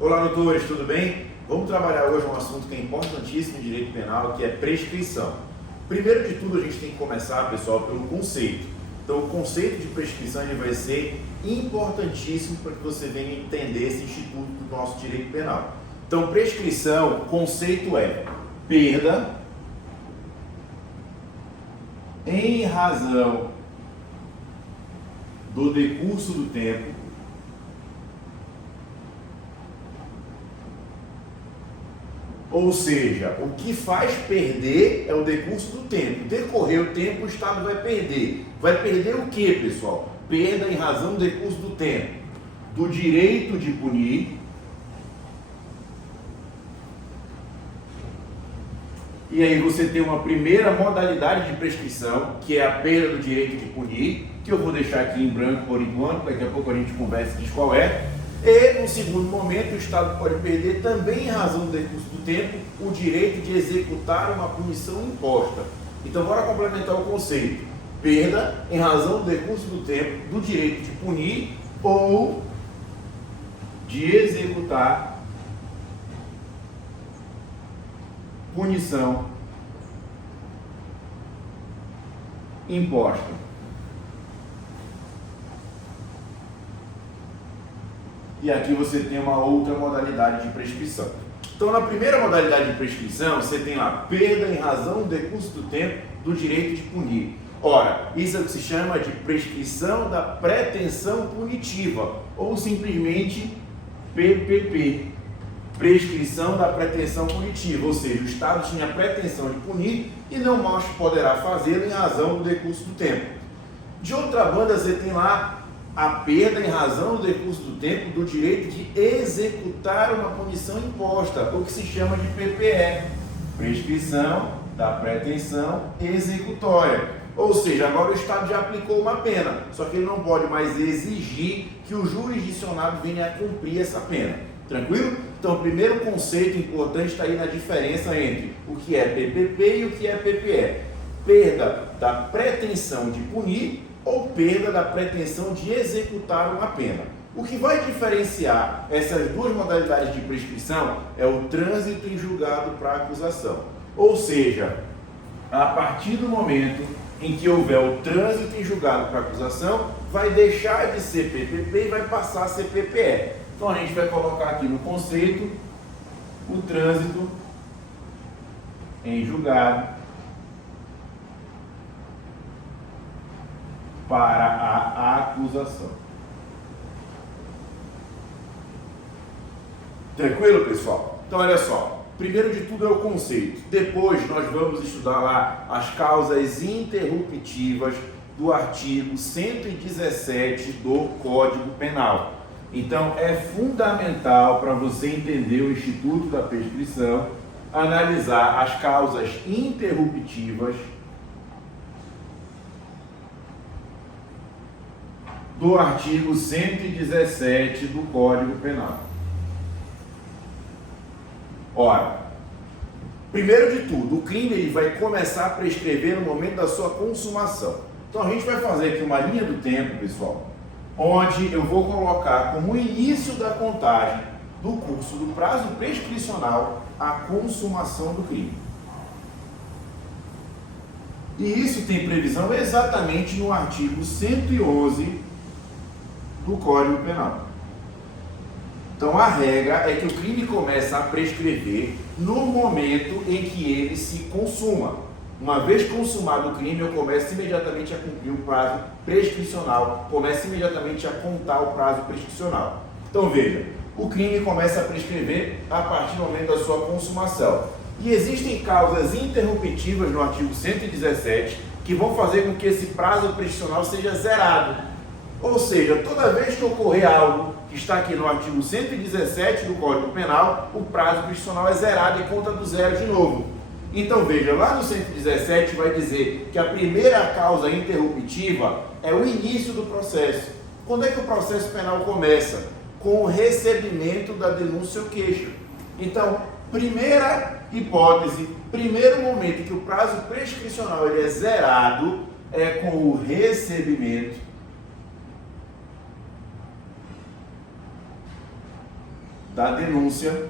Olá, doutores, tudo bem? Vamos trabalhar hoje um assunto que é importantíssimo em direito penal, que é prescrição. Primeiro de tudo, a gente tem que começar, pessoal, pelo conceito. Então, o conceito de prescrição ele vai ser importantíssimo para que você venha entender esse instituto do nosso direito penal. Então, prescrição, o conceito é perda em razão do decurso do tempo ou seja, o que faz perder é o decurso do tempo. Decorrer o tempo, o Estado vai perder. Vai perder o que, pessoal? Perda em razão do decurso do tempo. Do direito de punir. E aí você tem uma primeira modalidade de prescrição, que é a perda do direito de punir, que eu vou deixar aqui em branco por enquanto, daqui a pouco a gente conversa e diz qual é. E, no segundo momento, o Estado pode perder também em razão do decurso do tempo o direito de executar uma punição imposta. Então, bora complementar o conceito. Perda em razão do decurso do tempo do direito de punir ou de executar punição imposta. E aqui você tem uma outra modalidade de prescrição. Então, na primeira modalidade de prescrição, você tem lá perda em razão do decurso do tempo do direito de punir. Ora, isso é o que se chama de prescrição da pretensão punitiva, ou simplesmente PPP, prescrição da pretensão punitiva, ou seja, o Estado tinha a pretensão de punir e não mais poderá fazê-lo em razão do decurso do tempo. De outra banda, você tem lá a perda em razão do decurso do tempo do direito de executar uma punição imposta, o que se chama de PPE, prescrição da pretensão executória. Ou seja, agora o Estado já aplicou uma pena, só que ele não pode mais exigir que o jurisdicionado venha a cumprir essa pena. Tranquilo? Então, o primeiro conceito importante está aí na diferença entre o que é PPP e o que é PPE. Perda da pretensão de punir ou perda da pretensão de executar uma pena. O que vai diferenciar essas duas modalidades de prescrição é o trânsito em julgado para acusação. Ou seja, a partir do momento em que houver o trânsito em julgado para acusação, vai deixar de ser PPP e vai passar a ser PPE. Então a gente vai colocar aqui no conceito o trânsito em julgado para a acusação. Tranquilo, pessoal? Então, olha só. Primeiro de tudo é o conceito. Depois nós vamos estudar lá as causas interruptivas do artigo 117 do Código Penal. Então, é fundamental para você entender o Instituto da Prescrição, analisar as causas interruptivas do artigo 117 do Código Penal. Ora, primeiro de tudo, o crime ele vai começar a prescrever no momento da sua consumação. Então a gente vai fazer aqui uma linha do tempo, pessoal, onde eu vou colocar como início da contagem do curso do prazo prescricional a consumação do crime. E isso tem previsão exatamente no artigo 111 do Código Penal. Então a regra é que o crime começa a prescrever no momento em que ele se consuma. Uma vez consumado o crime, eu começo imediatamente a cumprir o prazo prescricional, começo imediatamente a contar o prazo prescricional. Então veja, o crime começa a prescrever a partir do momento da sua consumação. E existem causas interruptivas no artigo 117 que vão fazer com que esse prazo prescricional seja zerado. Ou seja, toda vez que ocorrer algo que está aqui no artigo 117 do Código Penal, o prazo prescricional é zerado e conta do zero de novo. Então veja, lá no 117 vai dizer que a primeira causa interruptiva é o início do processo. Quando é que o processo penal começa? Com o recebimento da denúncia ou queixa. Então, primeira hipótese, primeiro momento em que o prazo prescricional ele é zerado é com o recebimento da denúncia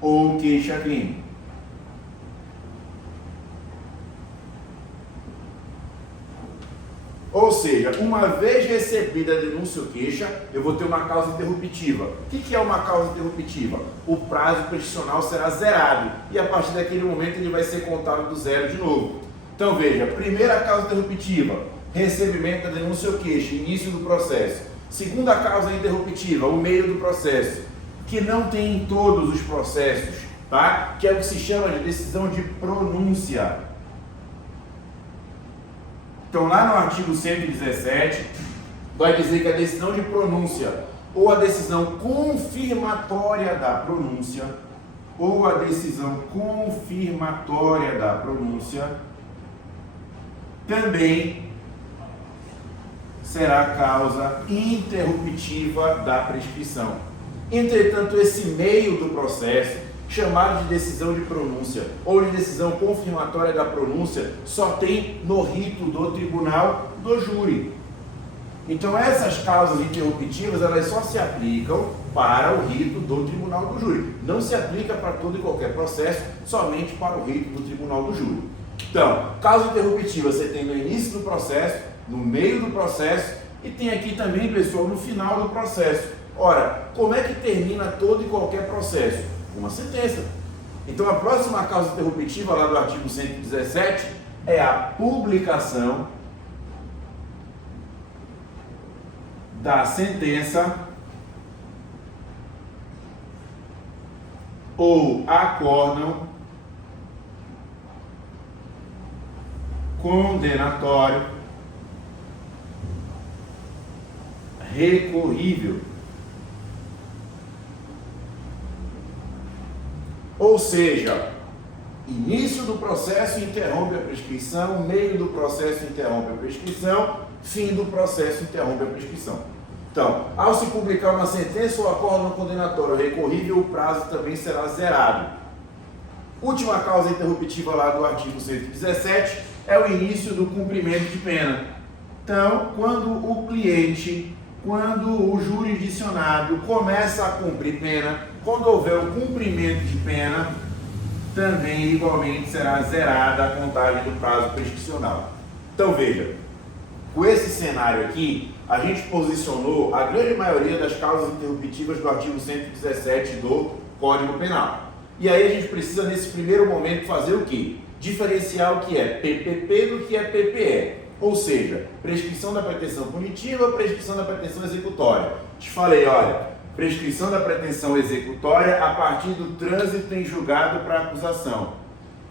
ou queixa-crime. Ou seja, uma vez recebida a denúncia ou queixa, eu vou ter uma causa interruptiva. O que é uma causa interruptiva? O prazo prescricional será zerado e a partir daquele momento ele vai ser contado do zero de novo. Então veja, primeira causa interruptiva, recebimento da denúncia ou queixa, início do processo. Segunda causa interruptiva, o meio do processo, que não tem em todos os processos, tá? Que é o que se chama de decisão de pronúncia. Então, lá no artigo 117, vai dizer que a decisão de pronúncia ou a decisão confirmatória da pronúncia ou a decisão confirmatória da pronúncia também será causa interruptiva da prescrição. Entretanto, esse meio do processo, chamado de decisão de pronúncia ou de decisão confirmatória da pronúncia, só tem no rito do tribunal do júri. Então essas causas interruptivas, elas só se aplicam para o rito do tribunal do júri. Não se aplica para todo e qualquer processo, somente para o rito do tribunal do júri. Então, causa interruptiva você tem no início do processo, no meio do processo e tem aqui também, pessoal, no final do processo. Ora, como é que termina todo e qualquer processo? Uma sentença. Então a próxima causa interruptiva lá do artigo 117 é a publicação da sentença ou acórdão condenatório recorrível. Ou seja, início do processo interrompe a prescrição, meio do processo interrompe a prescrição, fim do processo interrompe a prescrição. Então, ao se publicar uma sentença ou acórdão condenatório recorrível, o prazo também será zerado. Última causa interruptiva lá do artigo 117 é o início do cumprimento de pena. Então, quando o jurisdicionado começa a cumprir pena, quando houver o cumprimento de pena, também igualmente será zerada a contagem do prazo prescricional. Então veja, com esse cenário aqui, a gente posicionou a grande maioria das causas interruptivas do artigo 117 do Código Penal. E aí a gente precisa nesse primeiro momento fazer o quê? Diferenciar o que é PPP do que é PPE. Ou seja, prescrição da pretensão punitiva, prescrição da pretensão executória. Te falei, olha, prescrição da pretensão executória a partir do trânsito em julgado para acusação.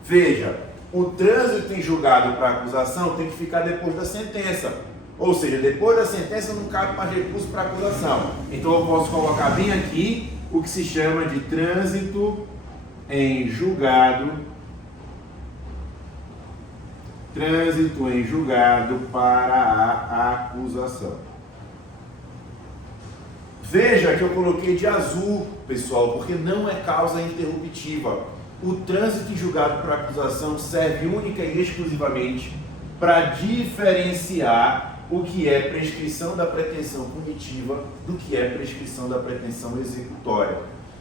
Veja, o trânsito em julgado para acusação tem que ficar depois da sentença. Ou seja, depois da sentença não cabe mais recurso para acusação. Então eu posso colocar bem aqui o que se chama de trânsito em julgado. Trânsito em julgado para a acusação. Veja que eu coloquei de azul, pessoal, porque não é causa interruptiva. O trânsito em julgado para acusação serve única e exclusivamente para diferenciar o que é prescrição da pretensão punitiva do que é prescrição da pretensão executória.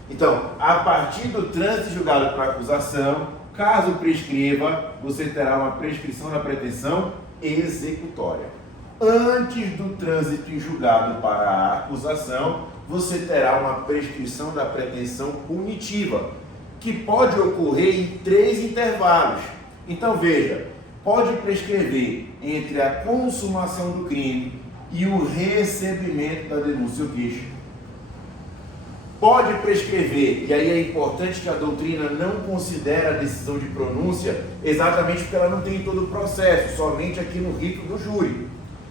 Então, a partir do trânsito em julgado para acusação, caso prescreva, você terá uma prescrição da pretensão executória. Antes do trânsito em julgado para a acusação, você terá uma prescrição da pretensão punitiva, que pode ocorrer em 3 intervalos. Então veja, pode prescrever entre a consumação do crime e o recebimento da denúncia ou queixa. Pode prescrever, e aí é importante que a doutrina não considere a decisão de pronúncia exatamente porque ela não tem todo o processo, somente aqui no rito do júri.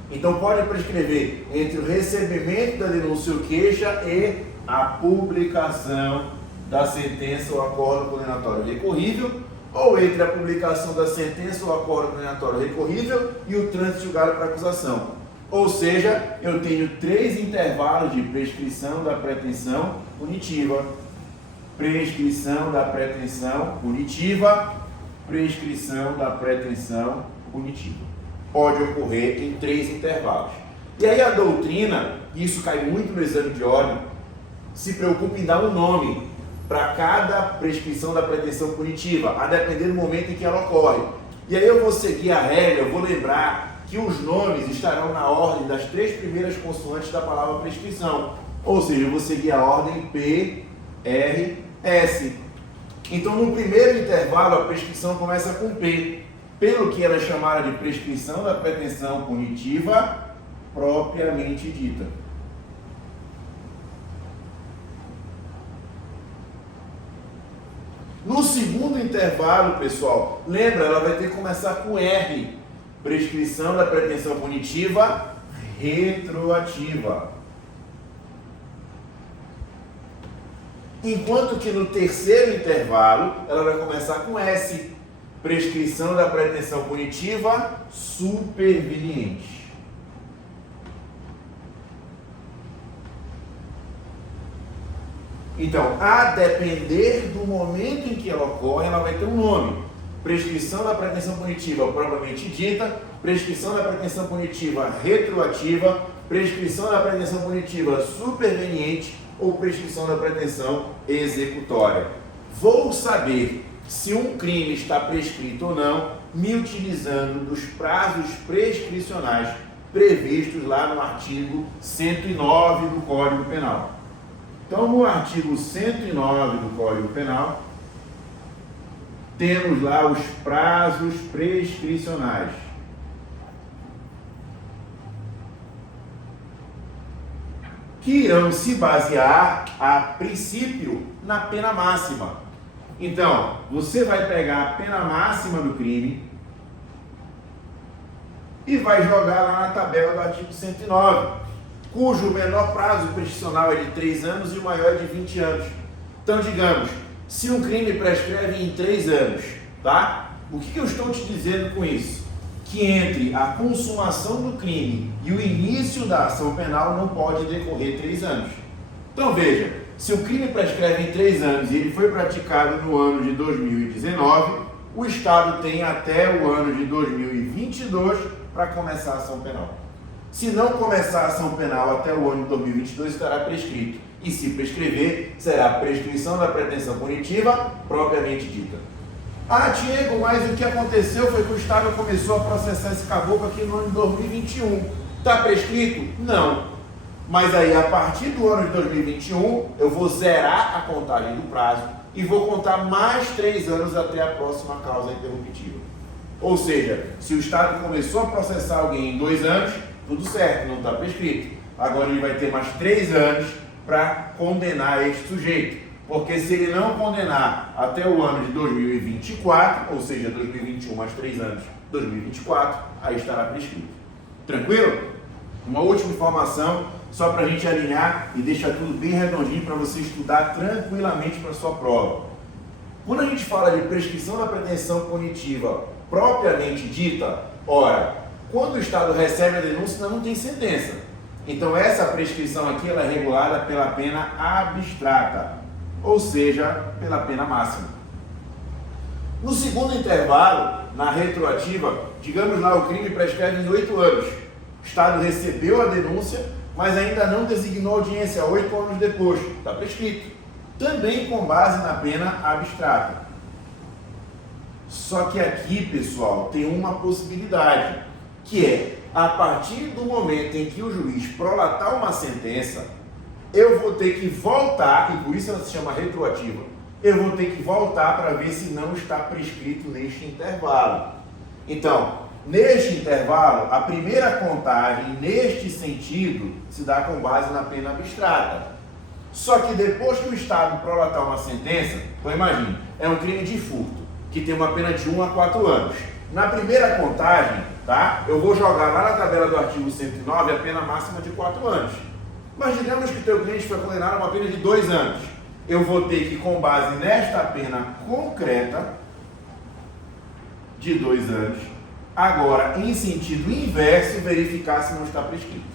Então pode prescrever entre o recebimento da denúncia ou queixa e a publicação da sentença ou acórdão condenatório recorrível, ou entre a publicação da sentença ou acórdão condenatório recorrível e o trânsito julgado para acusação. Ou seja, eu tenho 3 intervalos de prescrição da pretensão punitiva. Prescrição da pretensão punitiva, prescrição da pretensão punitiva. Pode ocorrer em 3 intervalos. E aí a doutrina e isso cai muito no exame de ordem, se preocupe em dar um nome para cada prescrição da pretensão punitiva, a depender do momento em que ela ocorre. E aí eu vou seguir a regra, eu vou lembrar que os nomes estarão na ordem das 3 primeiras consoantes da palavra prescrição. Ou seja, eu vou seguir a ordem P, R, S. Então, no primeiro intervalo, a prescrição começa com P, pelo que ela é chamada de prescrição da pretensão punitiva propriamente dita. No segundo intervalo, pessoal, lembra, ela vai ter que começar com R, prescrição da pretensão punitiva retroativa. Enquanto que no terceiro intervalo, ela vai começar com S, prescrição da pretensão punitiva superveniente. Então, a depender do momento em que ela ocorre, ela vai ter um nome. Prescrição da pretensão punitiva propriamente dita, prescrição da pretensão punitiva retroativa, prescrição da pretensão punitiva superveniente ou prescrição da pretensão executória. Vou saber se um crime está prescrito ou não me utilizando dos prazos prescricionais previstos lá no artigo 109 do Código Penal. Então, no artigo 109 do Código Penal, temos lá os prazos prescricionais. Que irão se basear, a princípio, na pena máxima. Então, você vai pegar a pena máxima do crime e vai jogar lá na tabela do artigo 109, cujo menor prazo prescricional é de 3 anos e o maior é de 20 anos. Então, digamos, se um crime prescreve em 3 anos, tá? O que eu estou te dizendo com isso? Que entre a consumação do crime e o início da ação penal não pode decorrer 3 anos. Então, veja, se o crime prescreve em 3 anos e ele foi praticado no ano de 2019, o Estado tem até o ano de 2022 para começar a ação penal. Se não começar a ação penal até o ano de 2022, estará prescrito. E se prescrever, será a prescrição da pretensão punitiva propriamente dita. Ah, Diego, mas o que aconteceu foi que o Estado começou a processar esse caboclo aqui no ano de 2021. Está prescrito? Não. Mas aí, a partir do ano de 2021, eu vou zerar a contagem do prazo e vou contar mais 3 anos até a próxima causa interruptiva. Ou seja, se o Estado começou a processar alguém em 2 anos, tudo certo, não está prescrito. Agora ele vai ter mais 3 anos para condenar este sujeito. Porque se ele não condenar até o ano de 2024, ou seja, 2021 mais 3 anos, 2024, aí estará prescrito. Tranquilo? Uma última informação, só para a gente alinhar e deixar tudo bem redondinho para você estudar tranquilamente para a sua prova. Quando a gente fala de prescrição da pretensão punitiva propriamente dita, ora, quando o Estado recebe a denúncia, não tem sentença. Então, essa prescrição aqui ela é regulada pela pena abstrata, ou seja, pela pena máxima. No segundo intervalo, na retroativa, digamos lá, o crime prescreve em 8 anos. O Estado recebeu a denúncia, mas ainda não designou audiência 8 anos depois. Está prescrito. Também com base na pena abstrata. Só que aqui, pessoal, tem uma possibilidade, que é, a partir do momento em que o juiz prolatar uma sentença, eu vou ter que voltar, e por isso ela se chama retroativa, eu vou ter que voltar para ver se não está prescrito neste intervalo. Então, neste intervalo, a primeira contagem, neste sentido, se dá com base na pena abstrata. Só que depois que o Estado prolatar uma sentença, então imagine, é um crime de furto, que tem uma pena de 1 a 4 anos. Na primeira contagem, tá, eu vou jogar lá na tabela do artigo 109 a pena máxima de 4 anos. Mas digamos que o teu cliente foi condenado a uma pena de 2 anos. Eu vou ter que, com base nesta pena concreta de 2 anos, agora, em sentido inverso, verificar se não está prescrito.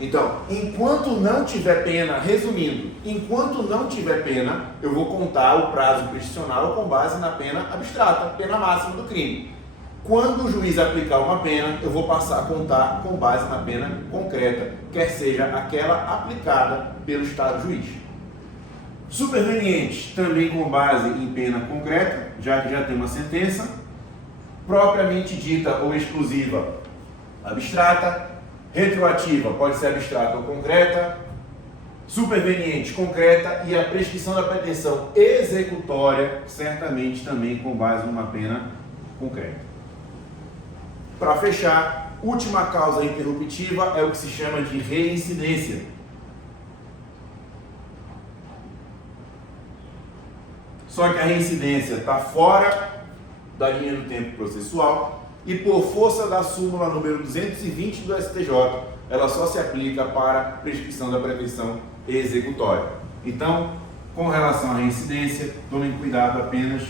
Então, enquanto não tiver pena, resumindo, enquanto não tiver pena, eu vou contar o prazo prescricional com base na pena abstrata, pena máxima do crime. Quando o juiz aplicar uma pena, eu vou passar a contar com base na pena concreta, quer seja aquela aplicada pelo Estado juiz. Superveniente, também com base em pena concreta, já que já tem uma sentença, propriamente dita ou exclusiva, abstrata, retroativa, pode ser abstrata ou concreta, superveniente, concreta, e a prescrição da pretensão executória, certamente também com base numa pena concreta. Para fechar, última causa interruptiva é o que se chama de reincidência. Só que a reincidência está fora da linha do tempo processual e, por força da súmula número 220 do STJ, ela só se aplica para prescrição da pretensão executória. Então, com relação à reincidência, tomem cuidado apenas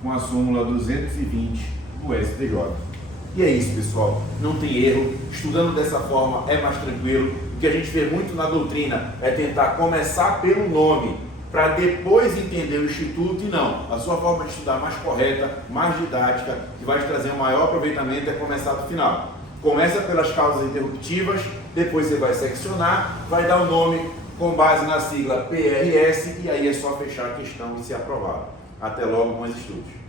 com a súmula 220 do STJ. E é isso, pessoal, não tem erro, estudando dessa forma é mais tranquilo. O que a gente vê muito na doutrina é tentar começar pelo nome, para depois entender o instituto, e não. A sua forma de estudar mais correta, mais didática, que vai te trazer um maior aproveitamento é começar do final. Começa pelas causas interruptivas, depois você vai seccionar, vai dar o nome com base na sigla PRS, e aí é só fechar a questão e ser aprovado. Até logo, bons estudos.